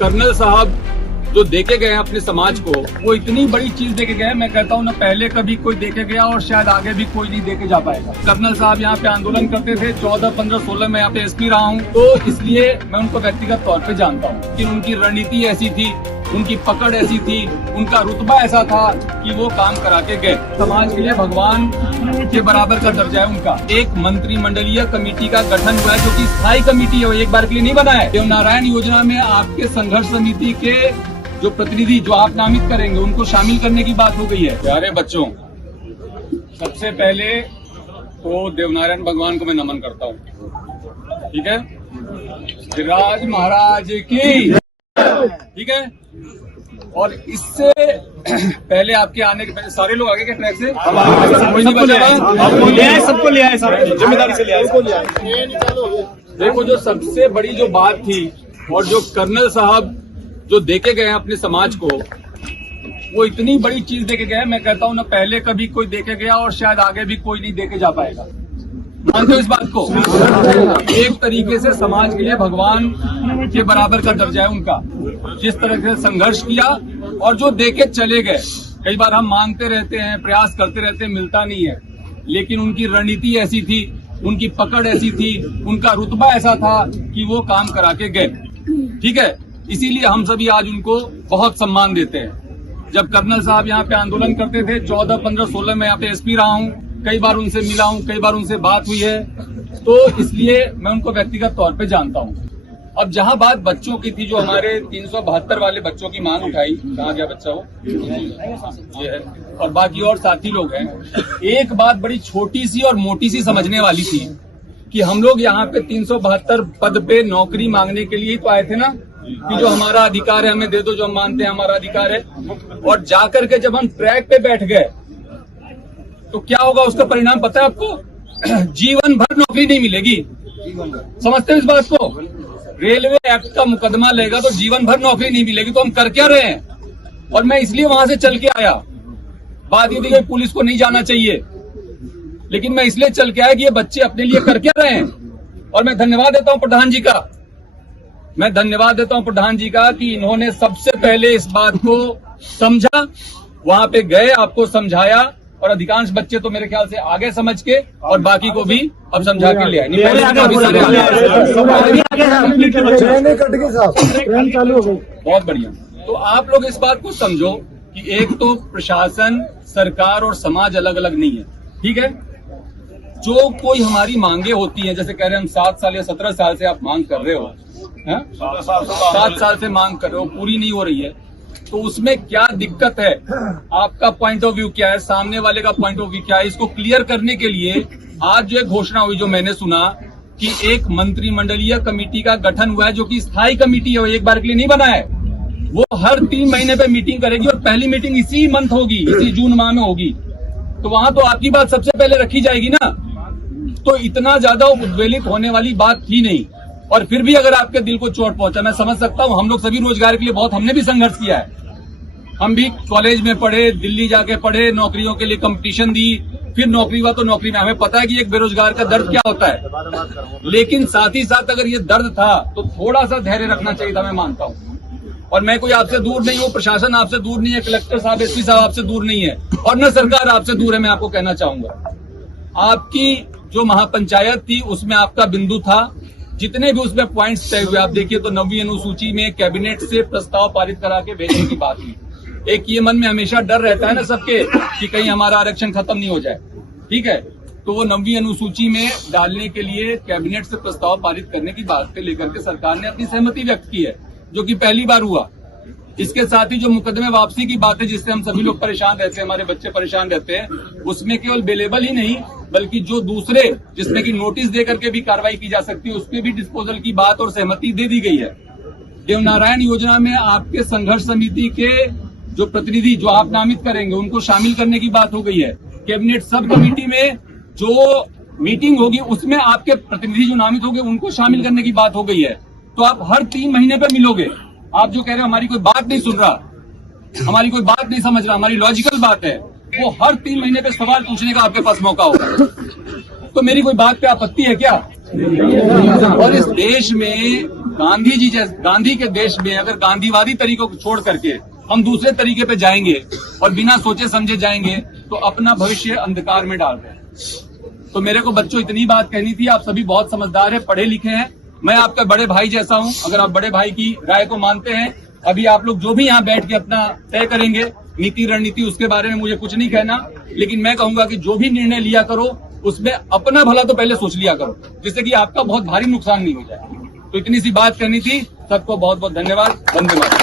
Colonel साहब जो देके गए हैं अपने समाज को, वो इतनी बड़ी चीज देके गए हैं, मैं कहता हूँ ना पहले कभी कोई देके गया और शायद आगे भी कोई नहीं देके जा पाएगा। कर्नल साहब यहाँ पे आंदोलन करते थे 14, 15, 16 में यहाँ पे एसपी रहा हूँ, तो इसलिए मैं उनको व्यक्तिगत तौर पे जानता हूँ। लेकिन उनकी रणनीति ऐसी थी, उनकी पकड़ ऐसी थी, उनका रुतबा ऐसा था कि वो काम करा के गए। समाज के लिए भगवान के बराबर का दर्जा है उनका। एक मंत्रिमंडलीय कमेटी का गठन हुआ है जो कि स्थायी कमेटी है, वो एक बार के लिए नहीं बना है। देवनारायण योजना में आपके संघर्ष समिति के जो प्रतिनिधि जो आप नामित करेंगे उनको शामिल करने की बात हो गई है। प्यारे बच्चों, सबसे पहले तो देवनारायण भगवान को मैं नमन करता हूँ, ठीक है। विराज महाराज की, ठीक है। और इससे पहले आपके आने के पहले सारे लोग आगे के ट्रैक से कोई नहीं बचा, सबको ले आए, जिम्मेदारी से ले आए। देखो, जो सबसे बड़ी जो बात थी और जो कर्नल साहब जो देके गए हैं अपने समाज को, वो इतनी बड़ी चीज देके गए हैं, मैं कहता हूँ ना पहले कभी कोई देके गया और शायद आगे भी कोई नहीं देके जा पाएगा। मानते हो इस बात को? एक तरीके से समाज के लिए भगवान के बराबर का दर्जा है उनका। जिस तरह से संघर्ष किया और जो देके चले गए, कई बार हम मांगते रहते हैं, प्रयास करते रहते हैं, मिलता नहीं है, लेकिन उनकी रणनीति ऐसी थी, उनकी पकड़ ऐसी थी, उनका रुतबा ऐसा था कि वो काम करा के गए, ठीक है। इसीलिए हम सभी आज उनको बहुत सम्मान देते हैं। जब कर्नल साहब यहाँ पे आंदोलन करते थे 14, 15, 16 में यहाँ पे एसपी रहा हूँ, कई बार उनसे मिला हूँ, कई बार उनसे बात हुई है, तो इसलिए मैं उनको व्यक्तिगत तौर पे जानता हूँ। अब जहाँ बात बच्चों की थी, जो हमारे 372 वाले बच्चों की मांग उठाई, कहाँ गया बच्चा वो, ये है, और बाकी और साथी लोग हैं। एक बात बड़ी छोटी सी और मोटी सी समझने वाली थी कि हम लोग यहाँ पे 372 पद पे नौकरी मांगने के लिए ही तो आए थे ना, कि जो हमारा अधिकार है हमें दे दो, जो हम मानते हैं हमारा अधिकार है। और जाकर के जब हम ट्रैक पे बैठ गए तो क्या होगा, उसका परिणाम पता है आपको? जीवन भर नौकरी नहीं मिलेगी। समझते हो इस बात को? रेलवे एक्ट का मुकदमा लेगा तो जीवन भर नौकरी नहीं मिलेगी। तो हम कर क्या रहे हैं? और मैं इसलिए वहां से चल के आया। बात ये थी कि पुलिस को नहीं जाना चाहिए, लेकिन मैं इसलिए चल के आया कि ये बच्चे अपने लिए कर क्या रहे हैं। और मैं धन्यवाद देता हूं प्रधान जी का, मैं धन्यवाद देता हूं प्रधान जी का कि इन्होंने सबसे पहले इस बात को समझा, वहां पे गए, आपको समझाया, और अधिकांश बच्चे तो मेरे ख्याल से आगे समझ के और बाकी को भी अब समझा के ले आए। बहुत बढ़िया। तो आप लोग इस बात को समझो कि एक तो प्रशासन, सरकार और समाज अलग अलग नहीं है, ठीक है। जो कोई हमारी मांगे होती हैं, जैसे कह रहे हैं हम 7 साल या 17 साल से आप मांग कर रहे हो, 7 साल से मांग कर रहे हो, पूरी नहीं हो रही है, तो उसमें क्या दिक्कत है, आपका पॉइंट ऑफ व्यू क्या है, सामने वाले का पॉइंट ऑफ व्यू क्या है, इसको क्लियर करने के लिए आज जो एक घोषणा हुई, जो मैंने सुना कि एक मंत्रिमंडलीय कमेटी का गठन हुआ है जो कि स्थायी कमेटी है, वो एक बार के लिए नहीं बना है। वो हर 3 महीने पे मीटिंग करेगी और पहली मीटिंग इसी मंथ होगी, इसी जून माह में होगी। तो वहां तो आपकी बात सबसे पहले रखी जाएगी ना। तो इतना ज्यादा उद्वेलित होने वाली बात थी नहीं। और फिर भी अगर आपके दिल को चोट पहुंचा, मैं समझ सकता हूं। हम लोग सभी रोजगार के लिए बहुत, हमने भी संघर्ष किया है। हम भी कॉलेज में पढ़े, दिल्ली जाके पढ़े, नौकरियों के लिए कंपटीशन दी, फिर नौकरी हुआ तो नौकरी में हमें पता है कि एक बेरोजगार का दर्द क्या होता है। लेकिन साथ ही साथ अगर ये दर्द था तो थोड़ा सा धैर्य रखना चाहिए था, मैं मानता हूँ। और मैं कोई आपसे दूर नहीं हूँ, प्रशासन आपसे दूर नहीं है, कलेक्टर साहब, एसपी साहब आपसे दूर नहीं है, और न सरकार आपसे दूर है। मैं आपको कहना चाहूंगा, आपकी जो महापंचायत थी उसमें आपका बिंदु था, जितने भी उसमें पॉइंट्स तय हुए, आप देखिए तो 9वीं अनुसूची में कैबिनेट से प्रस्ताव पारित करा के भेजने की बात हुई। एक ये मन में हमेशा डर रहता है ना सबके कि कहीं हमारा आरक्षण खत्म नहीं हो जाए, ठीक है। तो वो 9वीं अनुसूची में डालने के लिए कैबिनेट से प्रस्ताव पारित करने की बात को लेकर के सरकार ने अपनी सहमति व्यक्त की है, जो कि पहली बार हुआ। इसके साथ ही जो मुकदमे वापसी की बात है, जिससे हम सभी लोग परेशान रहते हैं, हमारे बच्चे परेशान रहते हैं, उसमें केवल बेलेबल ही नहीं बल्कि जो दूसरे जिसमें कि नोटिस दे करके भी कार्रवाई की जा सकती है, उसके भी डिस्पोजल की बात और सहमति दे दी गई है। देवनारायण योजना में आपके संघर्ष समिति के जो प्रतिनिधि जो आप नामित करेंगे उनको शामिल करने की बात हो गई है। कैबिनेट सब कमेटी में जो मीटिंग होगी उसमें आपके प्रतिनिधि जो नामित होंगे उनको शामिल करने की बात हो गई है। तो आप हर 3 महीने पे मिलोगे। आप जो कह रहे हो हमारी कोई बात नहीं सुन रहा, हमारी कोई बात नहीं समझ रहा, हमारी लॉजिकल बात है, वो हर 3 महीने पे सवाल पूछने का आपके पास मौका होगा। तो मेरी कोई बात पे आपत्ति है क्या? और इस देश में गांधी के देश में अगर गांधीवादी तरीकों को छोड़ करके हम दूसरे तरीके पे जाएंगे और बिना सोचे समझे जाएंगे तो अपना भविष्य अंधकार में डाल रहे हैं। तो मेरे को बच्चों इतनी बात कहनी थी। आप सभी बहुत समझदार हैं, पढ़े लिखे हैं, मैं आपका बड़े भाई जैसा हूं। अगर आप बड़े भाई की राय को मानते हैं, अभी आप लोग जो भी यहाँ बैठ के अपना तय करेंगे नीति रणनीति, उसके बारे में मुझे कुछ नहीं कहना, लेकिन मैं कहूंगा कि जो भी निर्णय लिया करो उसमें अपना भला तो पहले सोच लिया करो, जिससे कि आपका बहुत भारी नुकसान नहीं हो जाए। तो इतनी सी बात करनी थी। सबको बहुत बहुत धन्यवाद। वंदे मातरम।